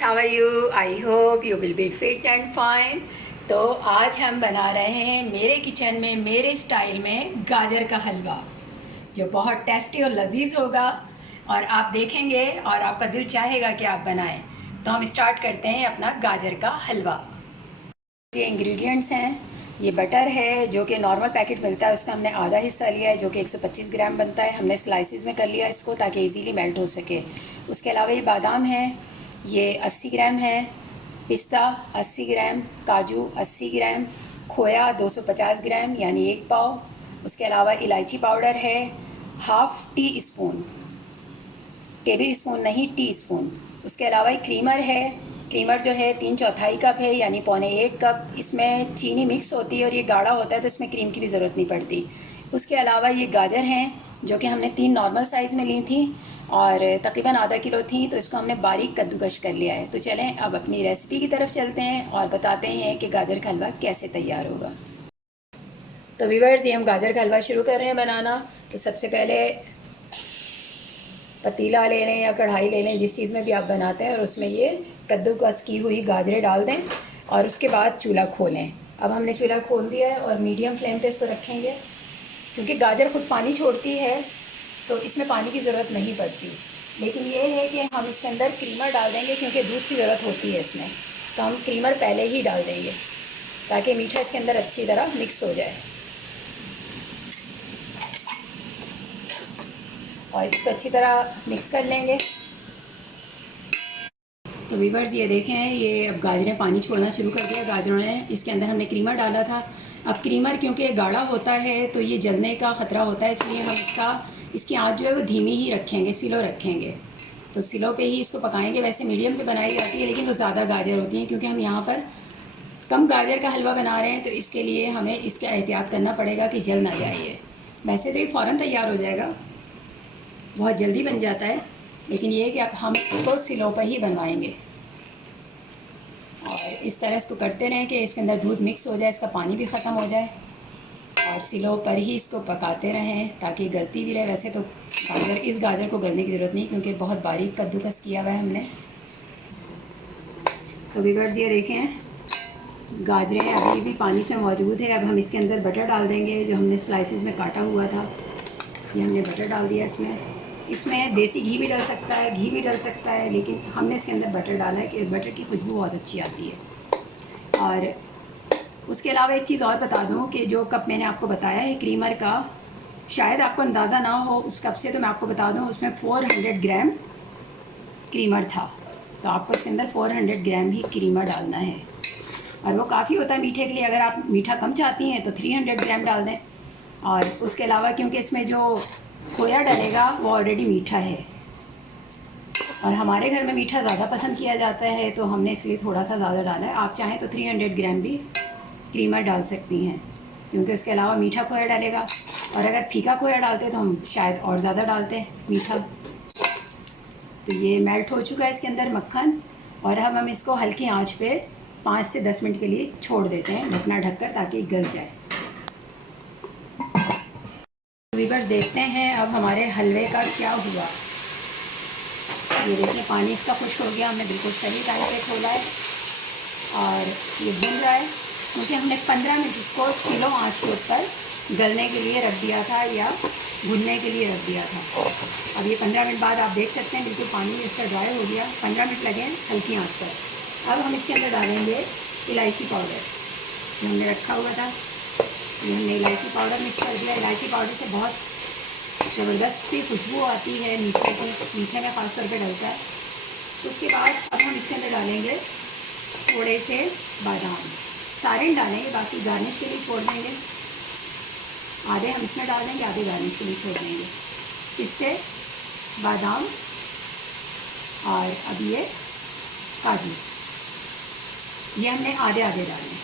How are you? I hope you will be fit and fine. तो आज हम बना रहे हैं मेरे किचन में मेरे स्टाइल में गाजर का हलवा, जो बहुत टेस्टी और लजीज होगा। और आप देखेंगे और आपका दिल चाहेगा कि आप बनाएं। तो हम स्टार्ट करते हैं अपना गाजर का हलवा। ये इंग्रेडिएंट्स हैं। ये बटर है जो कि नॉर्मल पैकेट मिलता है, उसका हमने आधा हिस्सा लिया है जो कि 125 ग्राम बनता है। हमने स्लाइसिस में कर लिया इसको ताकि इजीली मेल्ट हो सके। उसके अलावा ये बादाम है, ये 80 ग्राम है, पिस्ता 80 ग्राम, काजू 80 ग्राम, खोया 250 ग्राम यानी 1 पाव। उसके अलावा इलायची पाउडर है half tea spoon, table spoon नहीं, टी स्पून। उसके अलावा एक क्रीमर है। क्रीमर जो है 3/4 कप है यानी पौने 1 कप। इसमें चीनी मिक्स होती है और ये गाढ़ा होता है तो इसमें क्रीम की भी ज़रूरत नहीं पड़ती। उसके अलावा ये गाजर हैं जो कि हमने 3 नॉर्मल साइज़ में ली थी और तकरीबन आधा किलो थी, तो इसको हमने बारीक कद्दूकश कर लिया है। तो चलें अब अपनी रेसिपी की तरफ चलते हैं और बताते हैं कि गाजर का हलवा कैसे तैयार होगा। तो व्यूअर्स, ये हम गाजर का हलवा शुरू कर रहे हैं बनाना। तो सबसे पहले पतीला ले लें या कढ़ाई ले लें, जिस चीज़ में भी आप बनाते हैं, और उसमें ये कद्दूकस की हुई गाजरें डाल दें और उसके बाद चूल्हा खोलें। अब हमने चूल्हा खोल दिया है और मीडियम फ्लेम पे इसको रखेंगे, क्योंकि गाजर खुद पानी छोड़ती है तो इसमें पानी की ज़रूरत नहीं पड़ती। लेकिन ये है कि हम इसके अंदर क्रीमर डाल देंगे क्योंकि दूध की ज़रूरत होती है इसमें, तो हम क्रीमर पहले ही डाल देंगे ताकि मीठा इसके अंदर अच्छी तरह मिक्स हो जाए। और इसको अच्छी तरह मिक्स कर लेंगे। तो वीवर्स, ये देखें, ये अब गाजरें पानी छोड़ना शुरू कर दिया गाजरों ने। इसके अंदर हमने क्रीमर डाला था। अब क्रीमर क्योंकि गाढ़ा होता है तो ये जलने का ख़तरा होता है, इसलिए हम इसकी आंच जो है वो धीमी ही रखेंगे, स्लो रखेंगे। तो स्लो पे ही इसको पकाएंगे। वैसे मीडियम पे बनाई जाती है लेकिन वो ज़्यादा गाजर होती हैं, क्योंकि हम यहाँ पर कम गाजर का हलवा बना रहे हैं तो इसके लिए हमें इसका एहतियात करना पड़ेगा कि जल ना जाए ये। वैसे तो ये फ़ौरन तैयार हो जाएगा, बहुत जल्दी बन जाता है, लेकिन ये है कि अब हम इसको स्लो पर ही बनवाएंगे और इस तरह इसको करते रहें कि इसके अंदर दूध मिक्स हो जाए, इसका पानी भी ख़त्म हो जाए, और स्लो पर ही इसको पकाते रहें ताकि गलती भी रहे। वैसे तो इस गाजर को गलने की ज़रूरत नहीं क्योंकि बहुत बारीक कद्दूकस किया हुआ है हमने। तो व्यूअर्स, ये देखें, गाजरें अभी भी पानी में मौजूद है। अब हम इसके अंदर बटर डाल देंगे जो हमने स्लाइसिस में काटा हुआ था। ये हमने बटर डाल दिया इसमें देसी घी भी डल सकता है, घी भी डल सकता है, लेकिन हमने इसके अंदर बटर डाला है कि बटर की खुशबू बहुत अच्छी आती है। और उसके अलावा एक चीज़ और बता दूं कि जो कप मैंने आपको बताया है क्रीमर का, शायद आपको अंदाज़ा ना हो उस कप से, तो मैं आपको बता दूं उसमें 400 ग्राम क्रीमर था। तो आपको इसके अंदर 400 ग्राम ही क्रीमर डालना है और वो काफ़ी होता है मीठे के लिए। अगर आप मीठा कम चाहती हैं तो 300 ग्राम डाल दें। और उसके अलावा क्योंकि इसमें जो खोया डलेगा वो ऑलरेडी मीठा है और हमारे घर में मीठा ज़्यादा पसंद किया जाता है, तो हमने इसलिए थोड़ा सा ज़्यादा डाला है। आप चाहें तो 300 ग्राम भी क्रीमर डाल सकती हैं, क्योंकि उसके अलावा मीठा खोया डालेगा। और अगर फीका खोया डालते तो हम शायद और ज़्यादा डालते हैं मीठा। तो ये मेल्ट हो चुका है इसके अंदर मक्खन, और अब हम इसको हल्की आंच पे 5 से 10 मिनट के लिए छोड़ देते हैं ढकना ढककर, ताकि गल जाए। वीवर, देखते हैं अब हमारे हलवे का क्या हुआ। ये देखिए, पानी इसका खुश्क हो गया, हमने बिल्कुल सही टाइम पे खोला है और ये भुन रहा है, क्योंकि हमने 15 मिनट इसको स्लो आंच के ऊपर गलने के लिए रख दिया था या भुनने के लिए रख दिया था। अब ये 15 मिनट बाद आप देख सकते हैं बिल्कुल पानी इसका ड्राई हो गया। 15 मिनट लगे हल्की आंच पर। अब हम इसके अंदर डालेंगे इलायची पाउडर जो हमने रखा हुआ था। ये हमने इलायची पाउडर मिक्स कर दिया। इलायची पाउडर से बहुत ज़बरदस्त सी खुशबू आती है मीठे की, मीठे में ख़ास तौर पे डलता है। उसके बाद अब हम इसके अंदर डालेंगे थोड़े से बादाम, सारे डालेंगे, बाकी गार्निश के लिए छोड़ देंगे। आधे हम इसमें डाल देंगे, आधे गार्निश के लिए छोड़ देंगे। इससे बादाम और अब ये काजू, ये हमने आधे आधे डाले,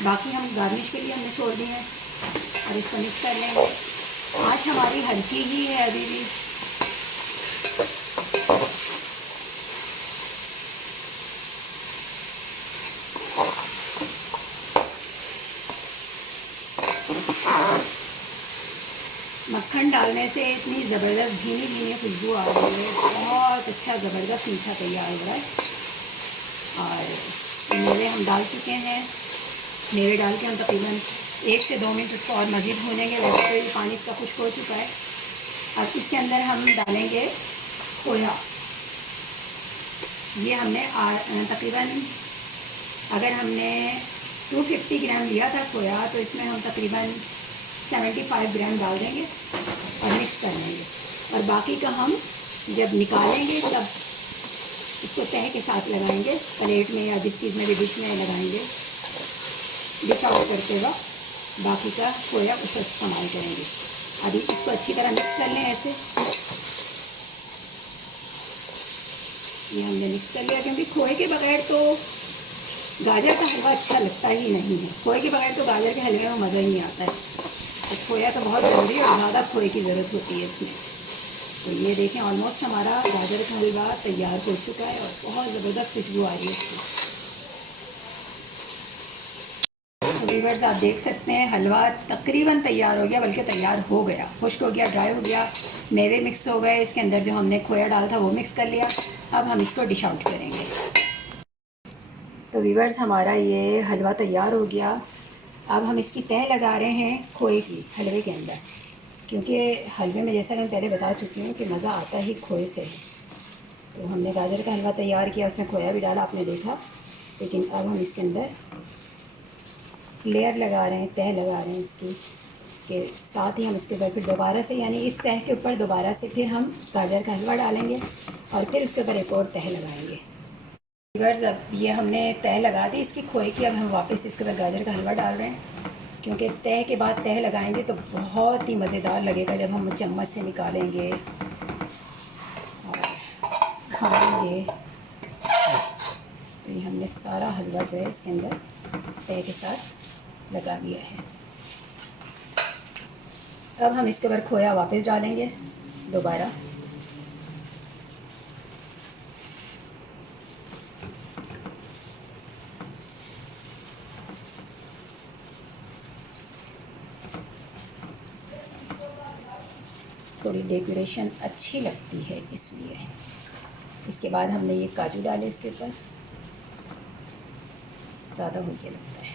बाकी हम गार्निश के लिए हमने छोड़ दिए हैं। और इसको मिक्स कर लेंगे। आँच हमारी हल्की ही है अभी भी। मक्खन डालने से इतनी ज़बरदस्त धीमी धीमी खुशबू आ रही है, बहुत अच्छा ज़बरदस्त मीठा तैयार हो रहा है। और मेवे हम डाल चुके हैं। मेवे डाल के हम तकरीबन 1 से 2 मिनट उसको और मज़ीद भूनेंगे। वैसे तो ये पानी इसका खुश्क हो चुका है। अब इसके अंदर हम डालेंगे खोया। ये हमने तकरीबन, अगर हमने 250 ग्राम लिया था खोया, तो इसमें हम तकरीबन 75 ग्राम डाल देंगे और मिक्स कर लेंगे। और बाकी का हम जब निकालेंगे तब इसको तह के साथ लगाएंगे, प्लेट में या जिस चीज़ में भी डिश में लगाएंगे। डिश आउट करते वक्त बाकी का खोया उसको इस्तेमाल करेंगे। अभी इसको अच्छी तरह मिक्स कर लें ऐसे। ये हमने मिक्स कर लिया, क्योंकि खोए के बगैर तो गाजर का हलवा अच्छा लगता ही नहीं है। खोए के बगैर तो गाजर के हलवे में मज़ा ही नहीं आता है। तो खोया तो बहुत ज़रूरी है और ज़्यादा खोए की ज़रूरत होती है इसमें। तो ये देखें, ऑलमोस्ट हमारा गाजर का हलवा तैयार हो चुका है और बहुत ज़बरदस्त खुशबू आ रही है इसकी। तो व्यूअर्स, आप देख सकते हैं हलवा तकरीबन तैयार हो गया, बल्कि तैयार हो गया, खुश्क हो गया, ड्राई हो गया। मेवे मिक्स हो गए, इसके अंदर जो हमने खोया डाला था वो मिक्स कर लिया। अब हम इसको डिश आउट करेंगे। तो व्यूअर्स, हमारा ये हलवा तैयार हो गया। अब हम इसकी तह लगा रहे हैं खोए की हलवे के अंदर, क्योंकि हलवे में जैसा कि मैं पहले बता चुकी हूँ कि मज़ा आता ही खोए से है। तो हमने गाजर का हलवा तैयार किया, उसमें खोया भी डाला, आपने देखा। लेकिन अब हम इसके अंदर लेयर लगा रहे हैं, तह लगा रहे हैं इसके साथ ही हम इसके ऊपर फिर दोबारा से, यानी इस तह के ऊपर दोबारा से फिर हम गाजर का हलवा डालेंगे और फिर उसके ऊपर एक और तह लगाएंगे। व्यूअर्स, अब ये हमने तह लगा दी इसकी खोए की। अब हम वापस इसके ऊपर गाजर का हलवा डाल रहे हैं, क्योंकि तह के बाद तह लगाएंगे तो बहुत ही मज़ेदार लगेगा जब हम चम्मच से निकालेंगे और खाएंगे। तो ये हमने सारा हलवा जो है इसके अंदर तह के साथ लगा दिया है। अब हम इसके ऊपर खोया वापस डालेंगे दोबारा। थोड़ी डेकोरेशन अच्छी लगती है इसलिए। इसके बाद हमने ये काजू डाले इसके ऊपर, ज़्यादा मुझे लगता है।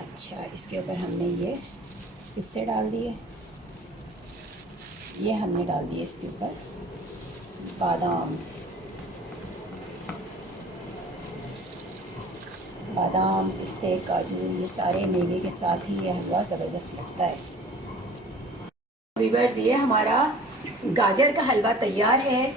अच्छा, इसके ऊपर हमने ये पिस्ते डाल दिए, ये हमने डाल दिए इसके ऊपर बादाम। बादाम, पिस्ते, काजू, ये सारे मेवे के साथ ही ये हलवा ज़बरदस्त लगता है। व्यूअर्स, ये हमारा गाजर का हलवा तैयार है।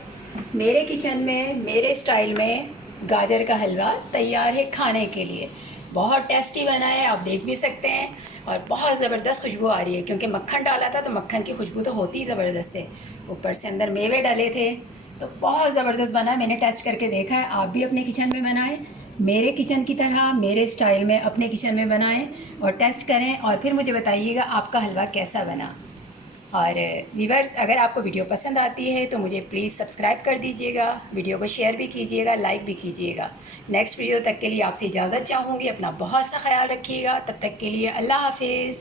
मेरे किचन में, मेरे स्टाइल में गाजर का हलवा तैयार है खाने के लिए। बहुत टेस्टी बना है, आप देख भी सकते हैं। और बहुत ज़बरदस्त खुशबू आ रही है, क्योंकि मक्खन डाला था तो मक्खन की खुशबू तो होती ही ज़बरदस्त है। ऊपर से अंदर मेवे डाले थे, तो बहुत ज़बरदस्त बना है। मैंने टेस्ट करके देखा है, आप भी अपने किचन में बनाएं, मेरे किचन की तरह, मेरे स्टाइल में अपने किचन में बनाएं और टेस्ट करें और फिर मुझे बताइएगा आपका हलवा कैसा बना। और व्यूअर्स, अगर आपको वीडियो पसंद आती है तो मुझे प्लीज़ सब्सक्राइब कर दीजिएगा, वीडियो को शेयर भी कीजिएगा, लाइक भी कीजिएगा। नेक्स्ट वीडियो तक के लिए आपसे इजाज़त चाहूँगी। अपना बहुत सा ख्याल रखिएगा। तब तक के लिए अल्लाह हाफिज़।